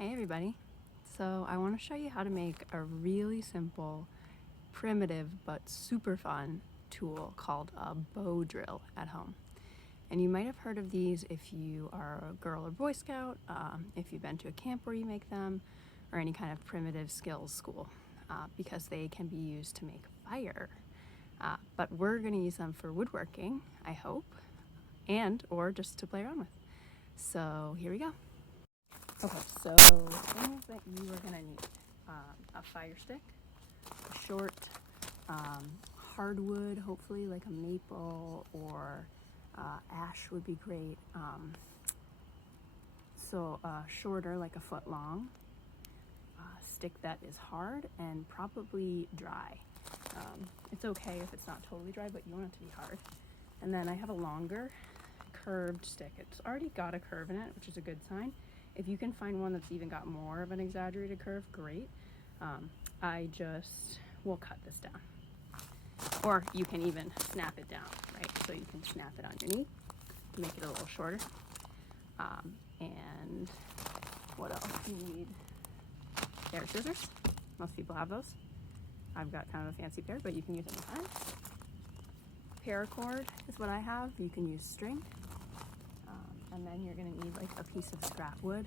Hey everybody. So I want to show you how to make a really simple, primitive, but super fun tool called a bow drill at home. And you might have heard of these if you are a Girl or Boy Scout, if you've been to a camp where you make them, or any kind of primitive skills school, because they can be used to make fire. But we're going to use them for woodworking, I hope, or just to play around with. So here we go. Okay, so things that you are going to need: a fire stick, a short hardwood, hopefully like a maple or ash would be great. Shorter, like a foot long, stick that is hard and probably dry. It's okay if it's not totally dry, but you want it to be hard. And then I have a longer curved stick. It's already got a curve in it, which is a good sign. If you can find one that's even got more of an exaggerated curve, great. I just will cut this down. Or you can even snap it down, right? So you can snap it underneath, make it a little shorter. And what else? You need a pair of scissors. Most people have those. I've got kind of a fancy pair, but you can use any kind. Paracord is what I have. You can use string. And then you're going to need like a piece of scrap wood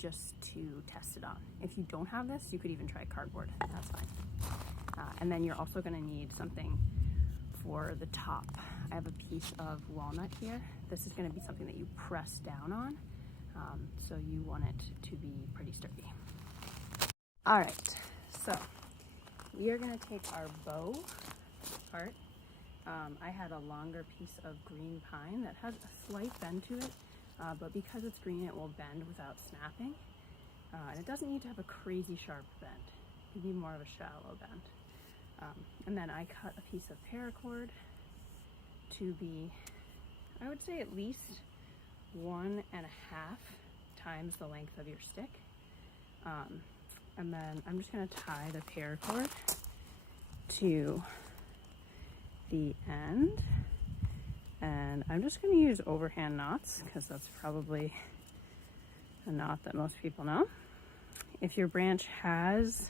just to test it on. If you don't have this, you could even try cardboard. That's fine. And then you're also going to need something for the top. I have a piece of walnut here. This is going to be something that you press down on. So you want it to be pretty sturdy. All right, so we are going to take our bow part. I had a longer piece of green pine that has a slight bend to it, but because it's green, it will bend without snapping. And it doesn't need to have a crazy sharp bend. It can be more of a shallow bend. And then I cut a piece of paracord to be, I would say, at least 1.5 times the length of your stick. And then I'm just going to tie the paracord to the end, and I'm just going to use overhand knots because that's probably a knot that most people know. If your branch has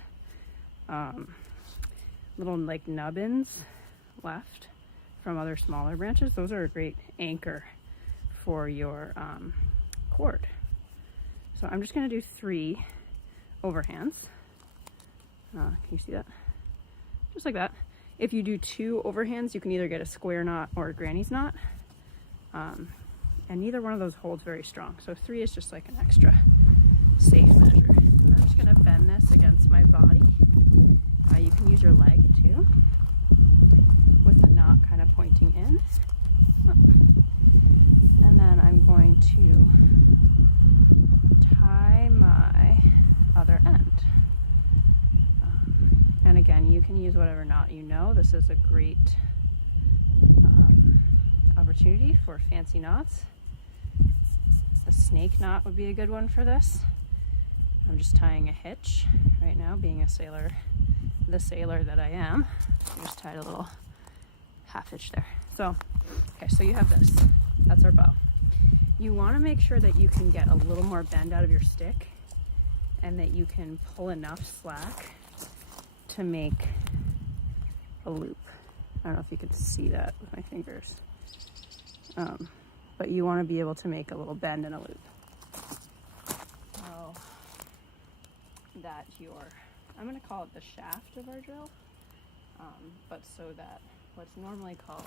little like nubbins left from other smaller branches, those are a great anchor for your cord. So I'm just going to do 3 overhands. Can you see that? Just like that. If you do 2 overhands, you can either get a square knot or a granny's knot. And neither one of those holds very strong. So 3 is just like an extra safe measure. And I'm just gonna bend this against my body. You can use your leg too, with the knot kind of pointing in. And then I'm going to tie my other end. And again, you can use whatever knot you know. This is a great opportunity for fancy knots. A snake knot would be a good one for this. I'm just tying a hitch right now, being a sailor, the sailor that I am. I just tied a little half hitch there. So, okay, so you have this. That's our bow. You want to make sure that you can get a little more bend out of your stick and that you can pull enough slack to make a loop. I don't know if you can see that with my fingers, but you want to be able to make a little bend and a loop. So that I'm going to call it the shaft of our drill, but so that what's normally called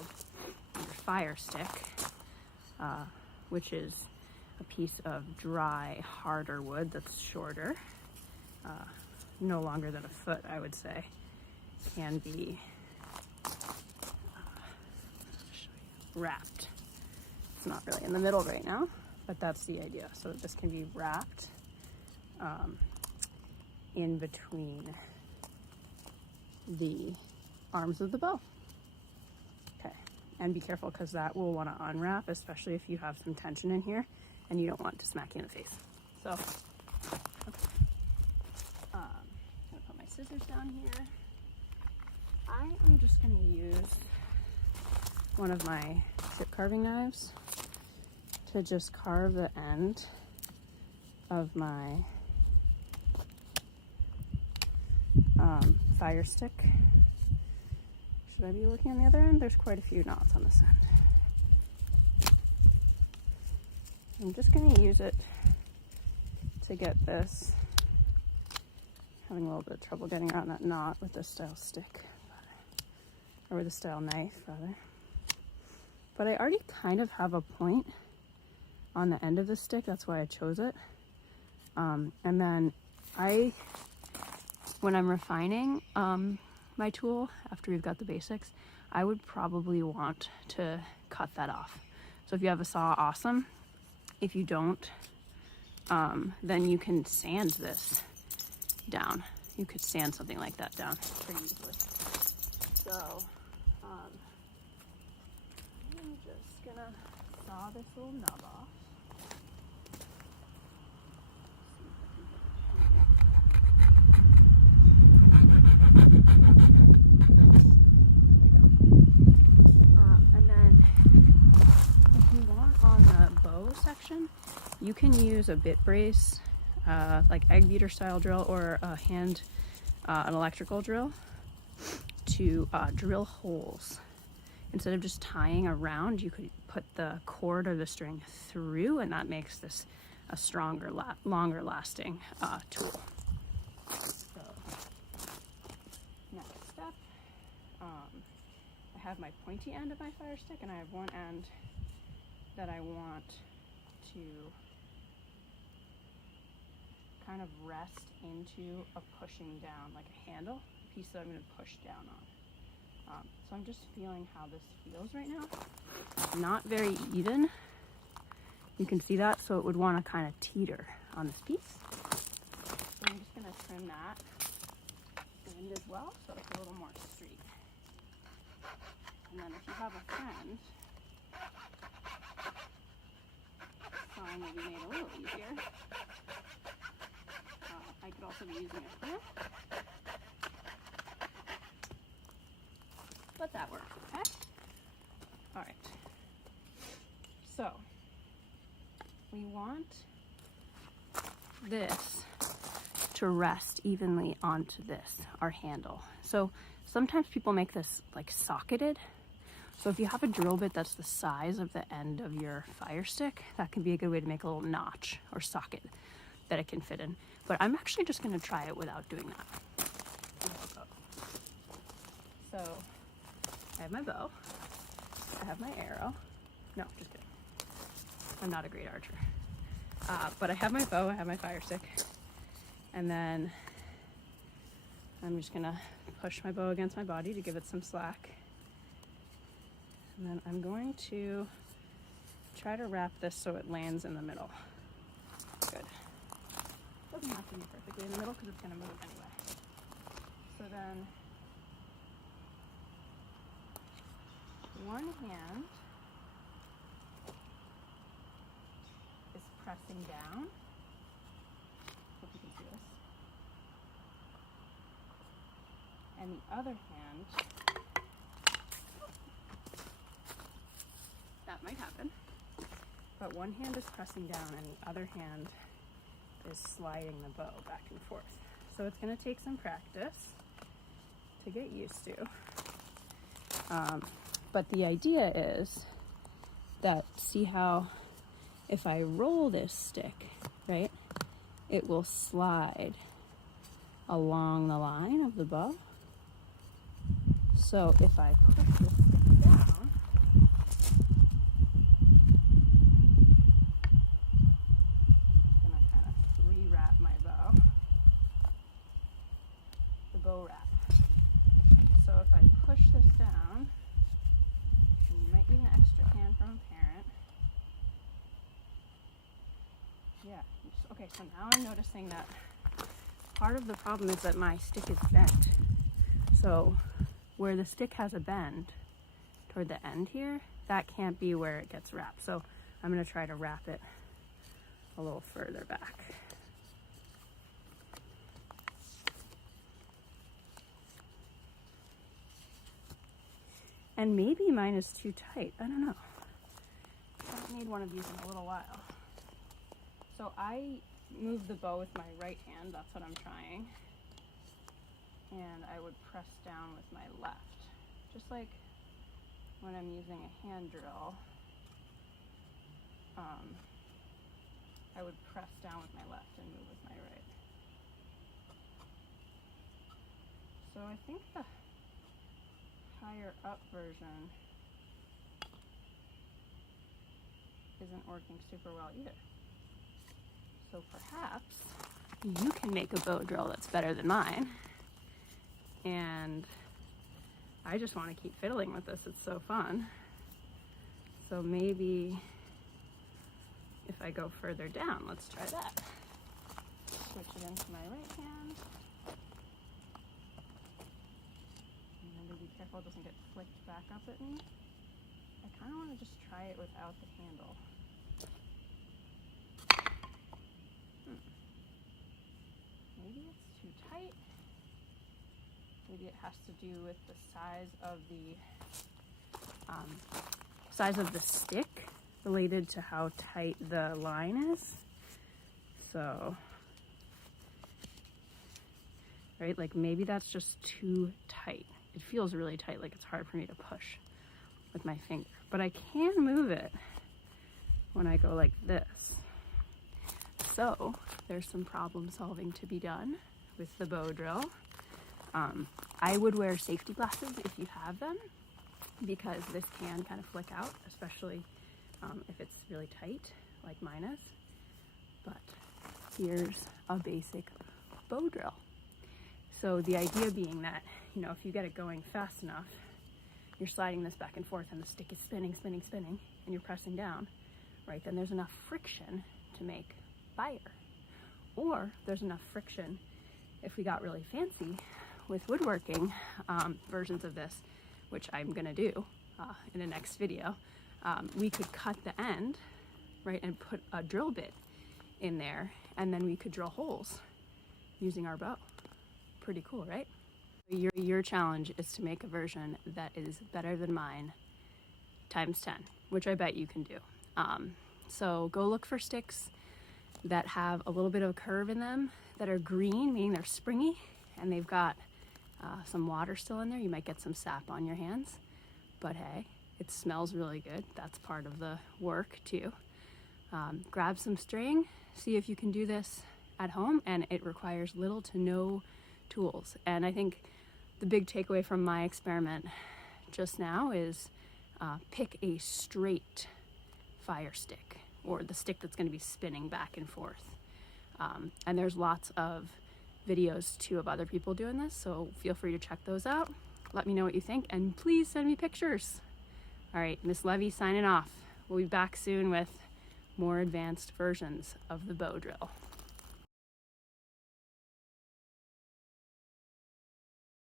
your fire stick, which is a piece of dry, harder wood that's shorter, no longer than a foot, I would say, can be wrapped. It's not really in the middle right now, but that's the idea. So that this can be wrapped in between the arms of the bow. Okay, and be careful because that will want to unwrap, especially if you have some tension in here and you don't want it to smack you in the face. So, okay. Scissors down here. I am just going to use one of my chip carving knives to just carve the end of my fire stick. Should I be looking on the other end? There's quite a few knots on this end. I'm just going to use it to get this. Having a little bit of trouble getting around that knot with this style stick, or with a style knife rather. But I already kind of have a point on the end of the stick, that's why I chose it. And then when I'm refining my tool, after we've got the basics, I would probably want to cut that off. So if you have a saw, awesome. If you don't, then you can sand this down. You could sand something like that down pretty easily. So I'm just gonna saw this little nub off. And then if you want on the bow section, you can use a bit brace, like egg beater style drill, or an electrical drill to drill holes. Instead of just tying around, you could put the cord or the string through, and that makes this a stronger, longer lasting tool. So next step, I have my pointy end of my fire stick, and I have one end that I want to kind of rest into a pushing down, like a handle, a piece that I'm going to push down on. So I'm just feeling how this feels right now. Not very even. You can see that, so it would want to kind of teeter on this piece. So I'm just going to trim that end as well, so it's a little more straight. And then if you have a friend, sawing will be made a little easier. I could also be using a clamp, but that works, okay? All right, so we want this to rest evenly onto this, our handle. So sometimes people make this like socketed. So if you have a drill bit that's the size of the end of your fire stick, that can be a good way to make a little notch or socket that it can fit in. But I'm actually just going to try it without doing that. So I have my bow, I have my arrow. No, just kidding. I'm not a great archer. But I have my bow, I have my fire stick, and then I'm just going to push my bow against my body to give it some slack. And then I'm going to try to wrap this so it lands in the middle. Good. Doesn't have to be perfectly in the middle because it's going to move anyway. So then one hand is pressing down. Hope you can see this. And the other hand, that might happen, but one hand is pressing down and the other hand is sliding the bow back and forth. So it's going to take some practice to get used to. But the idea is that, see how if I roll this stick, right, it will slide along the line of the bow. So if I push this stick down, I'm going to kind of re-wrap my bow, the bow wrap. So if I push this down, and you might need an extra hand from a parent. Yeah, okay, so now I'm noticing that part of the problem is that my stick is bent. So where the stick has a bend toward the end here, that can't be where it gets wrapped. So I'm going to try to wrap it a little further back. And maybe mine is too tight. I don't know. I haven't made one of these in a little while. So I move the bow with my right hand, that's what I'm trying. And I would press down with my left. Just like when I'm using a hand drill, I would press down with my left and move with my right. So I think the higher up version isn't working super well either. So perhaps you can make a bow drill that's better than mine. And I just want to keep fiddling with this, it's so fun. So maybe if I go further down, let's try that. Switch it into my right hand. Remember, be careful it doesn't get flicked back up at me. I kind of want to just try it without the handle. Maybe it's too tight. Maybe it has to do with the size of the stick related to how tight the line is. So, right, like maybe that's just too tight. It feels really tight, like it's hard for me to push with my finger, but I can move it when I go like this. So there's some problem solving to be done with the bow drill. I would wear safety glasses if you have them, because this can kind of flick out, especially if it's really tight like mine is. But here's a basic bow drill. So the idea being that, you know, if you get it going fast enough, you're sliding this back and forth and the stick is spinning, spinning, spinning, and you're pressing down, right? Then there's enough friction to make fire. Or there's enough friction, if we got really fancy with woodworking versions of this, which I'm gonna do in the next video, we could cut the end, right, and put a drill bit in there, and then we could drill holes using our bow. Pretty cool, right? Your challenge is to make a version that is better than mine times 10, which I bet you can do. So go look for sticks that have a little bit of a curve in them, that are green, meaning they're springy, and they've got some water still in there. You might get some sap on your hands, but hey, it smells really good. That's part of the work too. Grab some string, see if you can do this at home, and it requires little to no tools. And I think the big takeaway from my experiment just now is pick a straight fire stick, or the stick that's going to be spinning back and forth. And there's lots of videos too of other people doing this, so feel free to check those out. Let me know what you think, and please send me pictures. All right, Miss Levy signing off. We'll be back soon with more advanced versions of the bow drill.